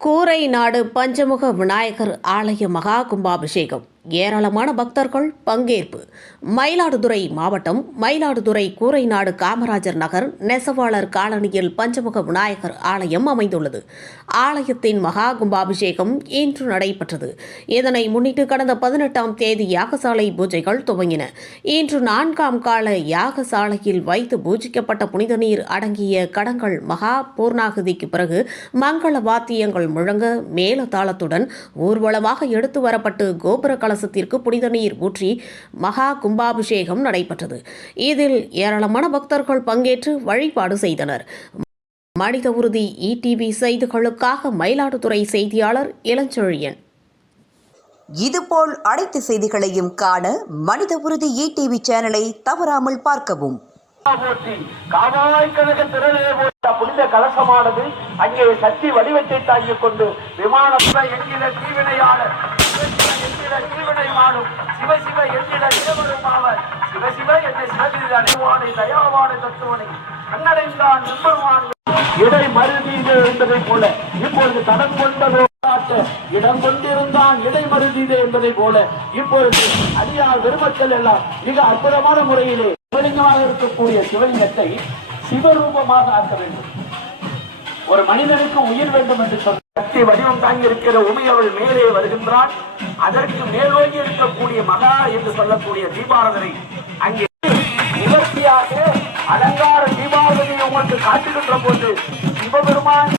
கூரை நாடு பஞ்சமுக விநாயகர் ஆலய மகா கும்பாபிஷேகம் ஏராளமான பக்தர்கள் பங்கேற்பு. மயிலாடுதுறை மாவட்டம் மயிலாடுதுறை கூரைநாடு காமராஜர் நகர் நெசவாளர் காலனியில் பஞ்சமுக விநாயகர் ஆலயம் அமைந்துள்ளது. ஆலயத்தின் மகா கும்பாபிஷேகம் இன்று நடைபெற்றது. இதனை முன்னிட்டு கடந்த 18ஆம் தேதி யாகசாலை பூஜைகள் துவங்கின. இன்று 4ஆம் கால யாகசாலையில் வைத்து பூஜிக்கப்பட்ட புனித நீர் அடங்கிய கடங்கள் மகா பூர்ணாகுதிக்கு பிறகு மங்கள வாத்தியங்கள் முழங்க மேலதாளத்துடன் ஊர்வலமாக எடுத்து வரப்பட்டு கோபுர கலசத்திற்கு புனித நீர் ஊற்றி மகா கும்பாபிஷேகம் நடைபெற்றது. இதில் ஏராளமான பக்தர்கள் பங்கேற்று வழிபாடு செய்தனர். மனித உறுதி ETV செய்திகளுக்காக மயிலாடுதுறை செய்தியாளர் இளஞ்செழியன். இதுபோல் அனைத்து செய்திகளையும் காண மனித உறுதி ETV சேனலை தவறாமல் பார்க்கவும். புனித கலசமானது அங்கே சக்தி வடிவத்தை தாங்கிக் கொண்டு விமானத்துல என்கிற தீவினையாளர் தீவினைமானும் சிவசிவ என்கிற தேவருமாவர் சிவசிவ என்ற சிவகிரி தயாவான தத்துவனை கண்ணடைந்தான் நிம்பருமான இடை மருதீது என்பதை போல இப்பொழுது தடம் கொண்டதோ இடம் கொண்டிருந்தான் இடை மருதீது என்பதை போல இப்பொழுது அடியார் பெருமக்கள் எல்லாம் மிக அற்புதமான முறையிலே சிவலிங்கமாக இருக்கக்கூடிய சிவலிங்கத்தை சிவரூபமாக ஆக்க வேண்டும். ஒரு மனிதனுக்கு உயிர் வேண்டும் என்று சொன்ன சக்தி வடிவம் தாங்கி இருக்கிற உமையவள் மேலே வருகின்றான். அதற்கு மேலோங்கி இருக்கக்கூடிய மகா என்று சொல்லக்கூடிய தீபாரதனை அங்கே நிவர்த்தியாக அலங்கார தீபாவளியை உங்களுக்கு காட்டுகின்ற போது சிவபெருமான்